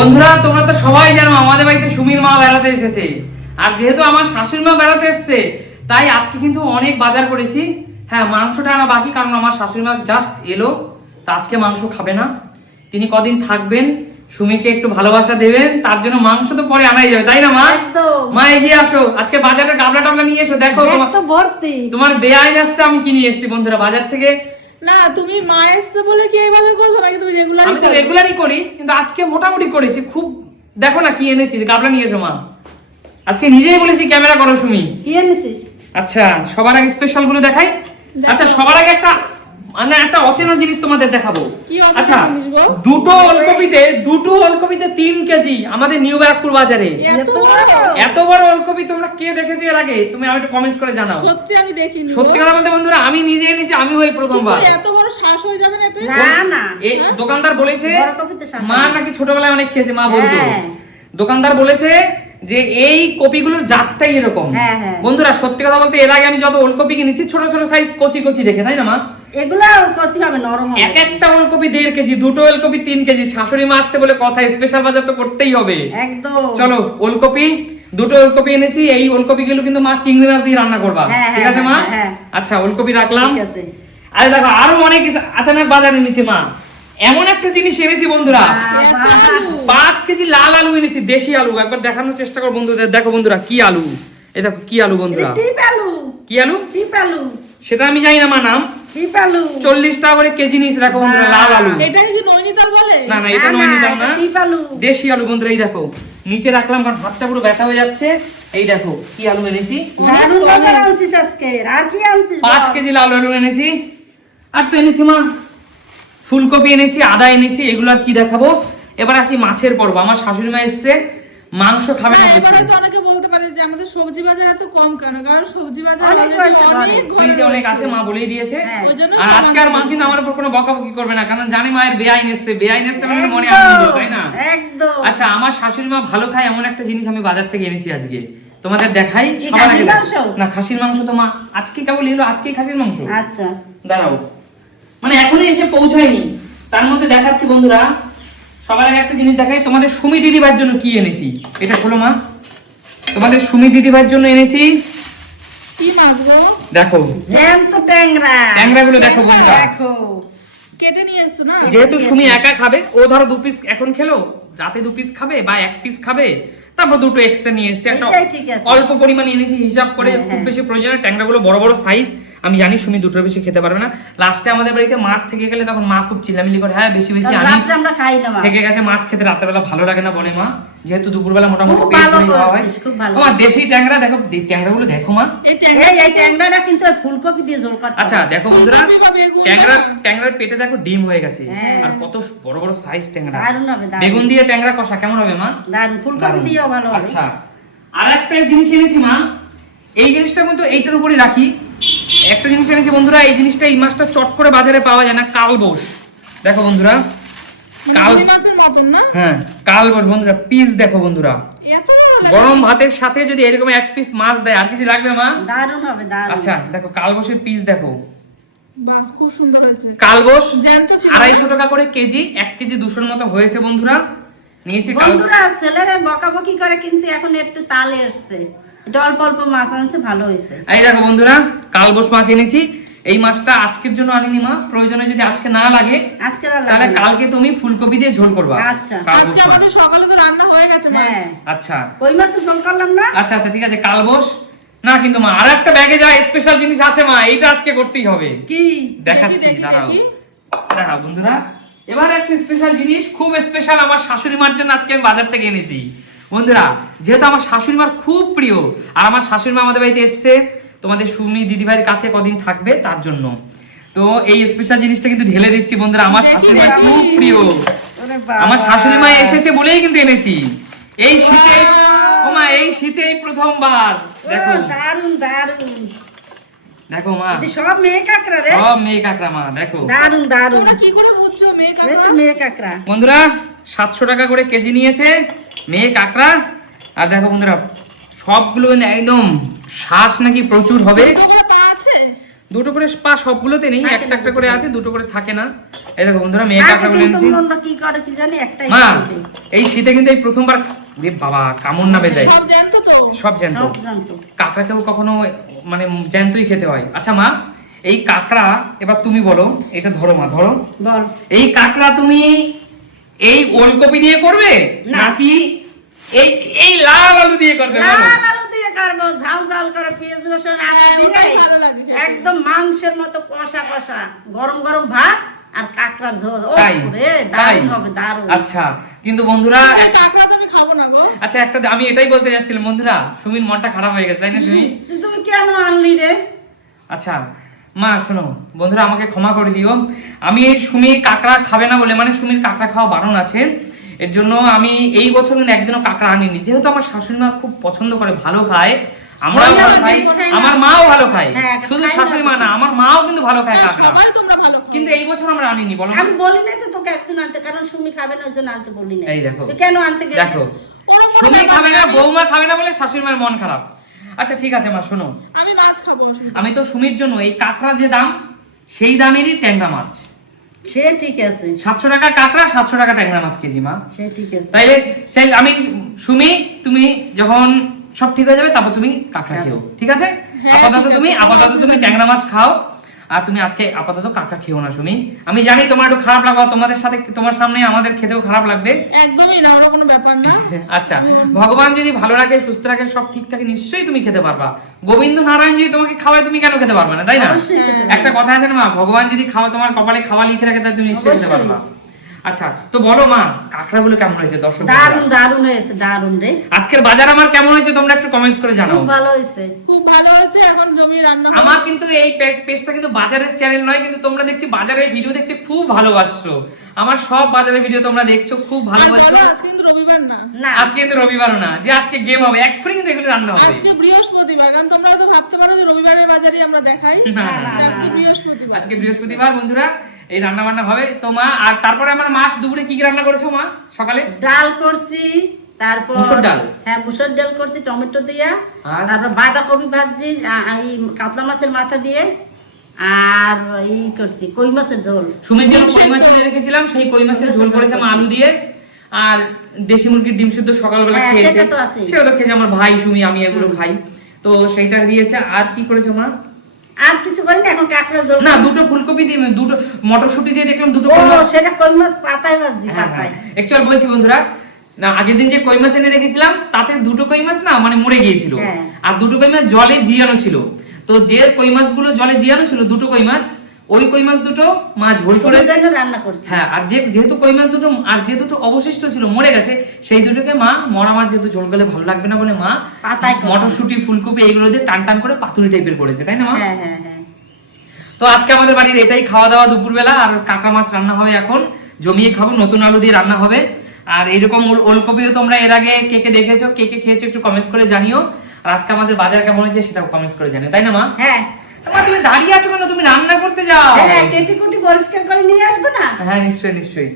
বন্ধুরা তোমরা তো সবাই জানো আমাদের বাড়িতে সুমির মা বেড়াতে এসেছে, আর যেহেতু আমার শাশুড়ি মা বেড়াতে এসেছে তাই আজকে কিন্তু অনেক বাজার করেছি। হ্যাঁ, মাংসটা আনা বাকি, কারণ আমার শাশুড়ি মা জাস্ট এলো, তা আজকে মাংস খাবে না, তিনি কদিন থাকবেন, সুমিকে একটু ভালোবাসা দেবেন, তার জন্য মাংস তো পরে আনাই যাবে, তাই না মা? মা এগিয়ে আসো, আজকে বাজারে গাবলা টাবলা নিয়ে এসো। দেখো তোমার বেআইন আসছে, আমি কি নিয়ে এসেছি বন্ধুরা বাজার থেকে। না তুমি মা এসছে বলে কি এই বাজার করছো নাকি তুমি রেগুলার? আমি তো রেগুলারই করি, কিন্তু আজকে মোটামুটি করেছি খুব। দেখো না কি এনেছি, গাবলা নিয়ে এসো মা। আজকে নিজেই বলেছি ক্যামেরা করো সুমি। কি এনেছিস? আচ্ছা সবার আগে স্পেশাল গুলো দেখাই। আচ্ছা সবার আগে একটা অচেনা জিনিস তোমাদের দেখাবো। আচ্ছা দুটো ওলকপিতে 3 কেজি আমাদের নিউ ব্যারাকপুর বাজারে। এত বড় ওলকপি তোমরা কে দেখেছো এর আগে? তুমি আমি একটু কমেন্টস করে জানাও। সত্যি আমি দেখিনি। সত্যি কথা বলতে বন্ধুরা আমি নিজে এনেছি, আমি হই প্রথমবার। এত বড় শ্বাস হয়ে যাবে না এতে? না এই দোকানদার বলেছে, মা নাকি ছোটবেলায় অনেক খেয়েছে, মা বলতো। দোকানদার বলেছে যে এই কপিগুলোর জাতটাই এরকম। বন্ধুরা সত্যি কথা বলতে এর আগে আমি যত ওলকপি কিনেছি ছোট ছোট সাইজ কচি কচি দেখে, তাই না মা? এগুলা কচি হবে, নরম হবে। এক একটা ওলকপি 1.5 কেজি, দুটো ওলকপি 3 কেজি। শাশুড়ি মা আসছে বলে কথা, স্পেশাল বাজার তো করতেই হবে। একদম। চলো ওলকপি, দুটো ওলকপি এনেছি। এই ওলকপি গুলো কিন্তু মা চিংড়ি মাছ দিয়ে রান্না করবা, ঠিক আছে মা? আচ্ছা ওলকপি রাখলাম। ঠিক আছে। আরে দেখো আরো অনেক আচানক বাজার এনেছি মা। এমন একটা জিনিস এনেছি বন্ধুরা, 5 কেজি লাল আলু এনেছি, দেশি আলু। একবার দেখানোর চেষ্টা করো বন্ধুদের। দেখো বন্ধুরা কি আলু, এই দেখো কি আলু বন্ধুরা। টিপ আলু। কি আলু? টিপ আলু। সেটা আমি জানি না মা নাম। টিপ আলু 40 টাকা করে কেজি নিয়েছে। দেখো বন্ধুরা লাল আলু। এটা কি নৈনিতাল বলে? না না এটা নৈনিতাল না, টিপ আলু দেশি আলু বন্ধুরা। এই দেখো নিচে রাখলাম কারণ হাতটা পুরো ব্যথা হয়ে যাচ্ছে। এই দেখো কি আলু এনেছি। দারুণ বাজার আনছিস আজকে। আর কি আনছিস? 5 কেজি লাল আলু এনেছি। আর তো এনেছি মা ফুলকপি এনেছি, আদা এনেছি। এগুলো আর কি দেখাবো। এবার আসি মাছের পর্ব। আমার শাশুড়ি মা এসছে, মাংস খাবে না। এবারে তো অনেকে বলতে পারে যে আমাদের সবজি বাজার এত কম কেন, কারণ সবজি বাজার অনেক আছে, মা বলেই দিয়েছে। আর আজকে আর মা কিন্তু আমার উপর কোনো বকাবকি করবে না, কারণ জানি মায়ের বেআইন এসছে মানে মনে আনন্দ, তাই না? একদম। আচ্ছা আমার শাশুড়ি মা ভালো খায় এমন একটা জিনিস আমি বাজার থেকে এনেছি আজকে, তোমাদের দেখাই। না খাসির মাংস তো মা আজকে কেবল এলো, আজকেই খাসির মাংস। আচ্ছা দাঁড়াও, মানে এখনই এসে পৌঁছায়নি, তার মধ্যে দেখাচ্ছি বন্ধুরা। সবার আগে একটা জিনিস দেখাই, তোমাদের সুমি দিদিভাইয়ের জন্য কি এনেছি। এটা খোলো মা। তোমাদের সুমি দিদিভাইয়ের জন্য এনেছি কি মাছ গো? দেখো জ্যান্ত ট্যাংরা। ট্যাংরা গুলো দেখো বন্ধুরা। দেখো কেটে নিয়ে এসছো না? যেহেতু সুমি একা খাবে, ও ধরো 2 পিস এখন খেলো, রাতে 2 পিস খাবে বা 1 পিস খাবে, তারপর দুটো এক্সট্রা নিয়ে এসেছি। একটা অল্প পরিমাণে এনেছি হিসাব করে, খুব বেশি প্রয়োজন। ট্যাংরা গুলো বড় বড় সাইজ, আমি জানি সুমি দুটোর বেশি খেতে পারবে না। লাস্টে আমাদের বাড়িতে মাছ থেকে গেলে তখন মা খুব চিল্লামিল্লি করে, হ্যাঁ বেশি বেশি আনিস, আমরা খাই না মাছ। থেকে গেছে মাছ খেতে রাতের বেলা ভালো লাগে না বলে মা, যেহেতু দুপুরবেলা মোটামুটি পেট ভরে খাওয়া হয়। ও দেশি ট্যাংরা দেখো, ট্যাংরা গুলো দেখো মা। এই ট্যাংরাটা কিন্তু ফুলকপি দিয়ে ঝোল করতে। আচ্ছা দেখো বন্ধুরা, ট্যাংরার পেটে দেখো ডিম হয়ে গেছে, আর কত বড় বড় সাইজ ট্যাংরা। দারুণ হবে। বেগুন দিয়ে ট্যাংরা কষা কেমন হবে মা? দারুণ। ফুলকপি দিয়েও ভালো হবে। আচ্ছা আর একটা জিনিস এনেছি মা, এই জিনিসটা কিন্তু এইটার উপরে রাখি। একটা জিনিস এনেছি বন্ধুরা, এই জিনিসটা, এই মাছটা চট করে বাজারে পাওয়া যায় না, কালবোস। দেখো বন্ধুরা মাছের মতন না? হ্যাঁ কালবোস বন্ধুরা, পিস দেখো বন্ধুরা। এত বড় লাগে? গরম ভাতের সাথে যদি এরকম 1 পিস মাছ দেয়, আর কিছু লাগবে মা? দারুণ হবে, দারুণ। আচ্ছা দেখো কালবোসের পিস দেখো। বাহ খুব সুন্দর হয়েছে। কালবোস জ্যান্ত ছিল। 250 টাকা করে কেজি, 1 কেজি 200 মতো হয়েছে বন্ধুরা। নিয়েছি বন্ধুরা ছেলেরা বকাবকি করে, কিন্তু এখন একটু তালে এসছে। এটা অল্প অল্প মাছ আনছে, ভালো হয়েছে। এই দেখো বন্ধুরা কালবোস মাছ এনেছি। এই মাছটা আজকের জন্য আনিনি মা, প্রয়োজনে যদি আজকে না লাগে তাহলে কালকে তুমি ফুলকপি দিয়ে ঝোল করবা। আচ্ছা আজকে আমাদের সকালে তো রান্না হয়ে গেছে মাছ। আচ্ছা ওই মাছের ঝোল করলাম না। আচ্ছা আচ্ছা ঠিক আছে কালবোস না, কিন্তু মা আর একটা ব্যাগে যা স্পেশাল জিনিস আছে মা, এইটা আজকে করতেই হবে। কি দেখাচ্ছি দাঁড়াও। দাঁড়াও বন্ধুরা, এবার একটা স্পেশাল জিনিস, খুব স্পেশাল, আমার শাশুড়ি মার জন্য আজকে আমি বাজার থেকে এনেছি বন্ধুরা। যেহেতু আমার শাশুড়ি মার খুব প্রিয়, আর আমার শাশুড়ি মা আমাদের বাড়িতে এসছে তোমাদের সুমি দিদিভাইয়ের কাছে কদিন থাকবে, তার জন্য তো এই স্পেশাল জিনিসটা কিন্তু ঢেলে দিচ্ছি বন্ধুরা। আমার শাশুড়ি মা খুব প্রিয়, আমার শাশুড়ি মা এসেছে বলেই কিন্তু এনেছি। এই শীতে ও মা, এই শীতে এই প্রথমবার দেখো। দারুণ দারুণ। দেখো মা সব মেয়ে কাকড়া রে, সব মেয়ে কাকড়া মা। দেখো দারুণ দারুণ। তোমরা কি করে বুঝছো মেয়ে কাকড়া? এই তো মেয়ে কাকড়া বন্ধুরা 700 টাকা করে কেজি নিয়েছে মেয়ে কাকড়া। আর দেখো বন্ধুরা সবগুলো একদম শ্বাস নাকি প্রচুর হবে। দুটো করে পা সবগুলোতে নেই, থাকে একটা না, একটা করে দুটো। আছে, দুটো করে থাকে না। এই দেখো বন্ধুরা মেয়ে আগে কাঁকড়া গুলো কিন্তু এনেছি। মনটা কি করে কি জানি একটাই মা খেতে। এই শীতে কিন্তু এই প্রথমবার বাবা কামড় না বেঁধে সব জানতো তো। সব জ্যান্ত। সব জানতো। কাঁকড়াকেও কখনো মানে জ্যান্তই খেতে হয়। আচ্ছা মা, এই কাঁকড়া এবার তুমি বলো, এটা ধরো মা, ধরো। বল। এই কাঁকড়া তুমি এই ওলকপি দিয়ে করবে না। নাকি এই এই লাল আলু দিয়ে করবে বলো? লাল আলু দিয়ে করবো, ঝাল ঝাল করে পেঁয়াজ রসুন আলু হ্যাঁ, দিয়ে ওটাই ভালো লাগে খেতে। একদম মাংসের মতো কষা কষা, গরম গরম ভাত আর কাঁকড়ার ঝোল। ও তাই রে, তাই দারুণ হবে, দারুণ। আচ্ছা কিন্তু বন্ধুরা এই কাঁকড়া তো আমি খাবো না গো। আচ্ছা একটা আমি এটাই বলতে যাচ্ছিলাম বন্ধুরা, সুমির মনটা খারাপ হয়ে গেছে তাই না সুমি? তুমি কেন আনলি রে? আচ্ছা মা শোনো বন্ধুরা, আমাকে ক্ষমা করে দিও, আমি এই সুমি কাঁকড়া খাবে না বলে, মানে সুমির কাঁকড়া খাওয়া বারণ আছে, এর জন্য আমি এই বছর কিন্তু একদিনও কাঁকড়া আনিনি। যেহেতু আমার শাশুড়ি মা খুব পছন্দ করে, ভালো খায়, আমরাও ভালো খাই, আমার মাও ভালো খায়, হ্যাঁ, শুধু খাই না শাশুড়ি মা না, আমার মাও কিন্তু ভালো খায় হ্যাঁ, কাঁকড়া, সবাই তোমরা ভালো খাও। কিন্তু এই বছর আমরা আনিনি বলো না? আমি বলি নাই তো তোকে একদিন আনতে, কারণ সুমি খাবে না ওই জন্য আনতে বলি না। এই দেখো। তুই কেন আনতে গেলি? দেখো ওরা মনে সুমি হয় খাবে না, আমি- বৌমা খাবে না বলে শাশুড়ি মার মন খারাপ। আচ্ছা ঠিক আছে মা শোনো, আমি মাছ খাবো। আমি তো সুমির জন্য এই কাঁকড়া যে দাম সেই দামেরই ট্যাংরা মাছ, সে ঠিক আছে, 700 টাকা কাঁকড়া, 700 টাকা ট্যাংরা মাছ কেজি মা। সে ঠিক আছে। তাইলে সেই আমি সুমি, তুমি যখন সব ঠিক হয়ে যাবে তারপর তুমি কাঁকড়া খেও, ঠিক আছে? হ্যাঁ, আপাতত ঠিক তুমি আছে। আপাতত তুমি ট্যাংরা মাছ খাও, আর তুমি আজকে আপাতত কাঁকড়া খেও না সুমি। আমি জানি তোমার একটু খারাপ লাগবে, তোমাদের সাথে তোমার সামনে আমাদের খেতেও খারাপ লাগবে। একদমই না, ওরা কোনো ব্যাপার না। আচ্ছা ভগবান যদি ভালো রাখে, সুস্থ রাখে, সব ঠিক থাকে, নিশ্চয়ই তুমি খেতে পারবা। গোবিন্দ নারায়ণ যদি তোমাকে খাওয়ায়, তুমি কেন খেতে পারবে না, তাই না? অবশ্যই খেতে পারবো। একটা কথা আছে না মা, ভগবান যদি খাওয়া, তোমার কপালে খাওয়া লিখে রাখে, তাহলে তুমি নিশ্চয়ই খেতে অবশ্যই। পারবা। আচ্ছা তো বলো মা, কাঁকড়াগুলো কেমন হয়েছে দর্শক? দারুণ দারুণ হয়েছে, দারুণ রে, আজকের বাজার আমার কেমন হয়েছে তোমরা একটু কমেন্টস করে জানাও। খুব ভালো হয়েছে। খুব ভালো হয়েছে, এখন জমি রান্না হবে। আমার কিন্তু এই পেজটা কিন্তু বাজারের চ্যানেল নয়, কিন্তু তোমরা দেখছি বাজারের ভিডিও দেখতে খুব ভালোবাসছো। আমার সব বাজারের ভিডিও তোমরা দেখছো, খুব আর ভালোবাসছো। বলো, আজকে কিন্তু রবিবার না, না আজকে কিন্তু রবিবারও না যে আজকে গেম হবে, এক্ষুনি কিন্তু এগুলো রান্না হবে। আজকে বৃহস্পতিবার। কারণ তোমরা হয়তো ভাবতে পারো যে রবিবারের বাজারই আমরা দেখাই, না, আজকে বৃহস্পতিবার। আজকে বৃহস্পতিবার বন্ধুরা, এই রান্না বান্না হবে তো মা। আর তারপরে আমার মা দুপুরে কি কি রান্না করেছো মা? সকালে ডাল করছি, তারপর মুসুর ডাল? হ্যাঁ মুসুর ডাল করছি টমেটো দিয়া, আর? তারপর বাঁধাকপি ভাজি, এই কাতলা মাছের মাথা দিয়ে, আর এই করছি কই মাছের ঝোল। সুমির জন্য কই মাছ এনে রেখেছিলাম, সেই কই মাছের ঝোল করেছে মা আলু দিয়ে, আর দেশি মুরগির ডিম সিদ্ধ সকালবেলা হ্যাঁ, খেয়েছে, সেটা তো আছেই। সেটা তো খেয়েছে আমার ভাই সুমি, আমি এগুলো খাই, তো সেইটা দিয়েছে। আর কি করেছে মা? আর কিছু করি না, এখন কাঁকড়া ঝোল। না দুটো ফুলকপি দিয়ে, দুটো মটরশুঁটি দিয়ে দেখলাম, দুটো ও কই মাছ। সেটা কই মাছ পাতায় ভাজি, পাতায়। অ্যাকচুয়ালি বলছি বন্ধুরা, না আগের দিন যে কই মাছ এনে রেখেছিলাম তাতে দুটো কই মাছ না মানে মরে গিয়েছিল, হ্যাঁ। আর দুটো কই মাছ জলে জিয়ানো ছিল। তো যে কই মাছগুলো জলে জিয়ানো ছিল দুটো কই মাছ, ওই কই মাছ দুটো মা ঝোল শুধু করেছে। জন্য রান্না করছি। হ্যাঁ, আর যেহেতু কই মাছ দুটো আর যে দুটো অবশিষ্ট ছিল মরে গেছে, সেই দুটোকে মা, মরা মাছ যেহেতু ঝোল গেলে ভালো লাগবে না বলে মা পাতায় করছে। মটরশুঁটি ফুলকপি এইগুলো দিয়ে টান টান করে পাতুরি টাইপের করেছে, তাই না মা? হ্যাঁ হ্যাঁ হ্যাঁ। তো আজকে আমাদের বাড়ির এটাই খাওয়া দাওয়া দুপুরবেলা, আর কাঁকড়া মাছ রান্না হবে এখন, জমিয়ে খাবো, নতুন আলু দিয়ে রান্না হবে। আর এরকম ওলকপিও তোমরা এর আগে কে কে দেখেছো, কে কে খেয়েছো একটু কমেন্টস করে জানিও। আর আজকে আমাদের বাজার কেমন হয়েছে সেটাও কমেন্টস করে জানিও, তাই না মা? হ্যাঁ মা তুমি দাঁড়িয়ে আছো কেন, তুমি রান্না করতে যাও। হ্যাঁ, কেটে কুটি পরিষ্কার করে নিয়ে আসবে না? হ্যাঁ নিশ্চয়ই নিশ্চয়ই।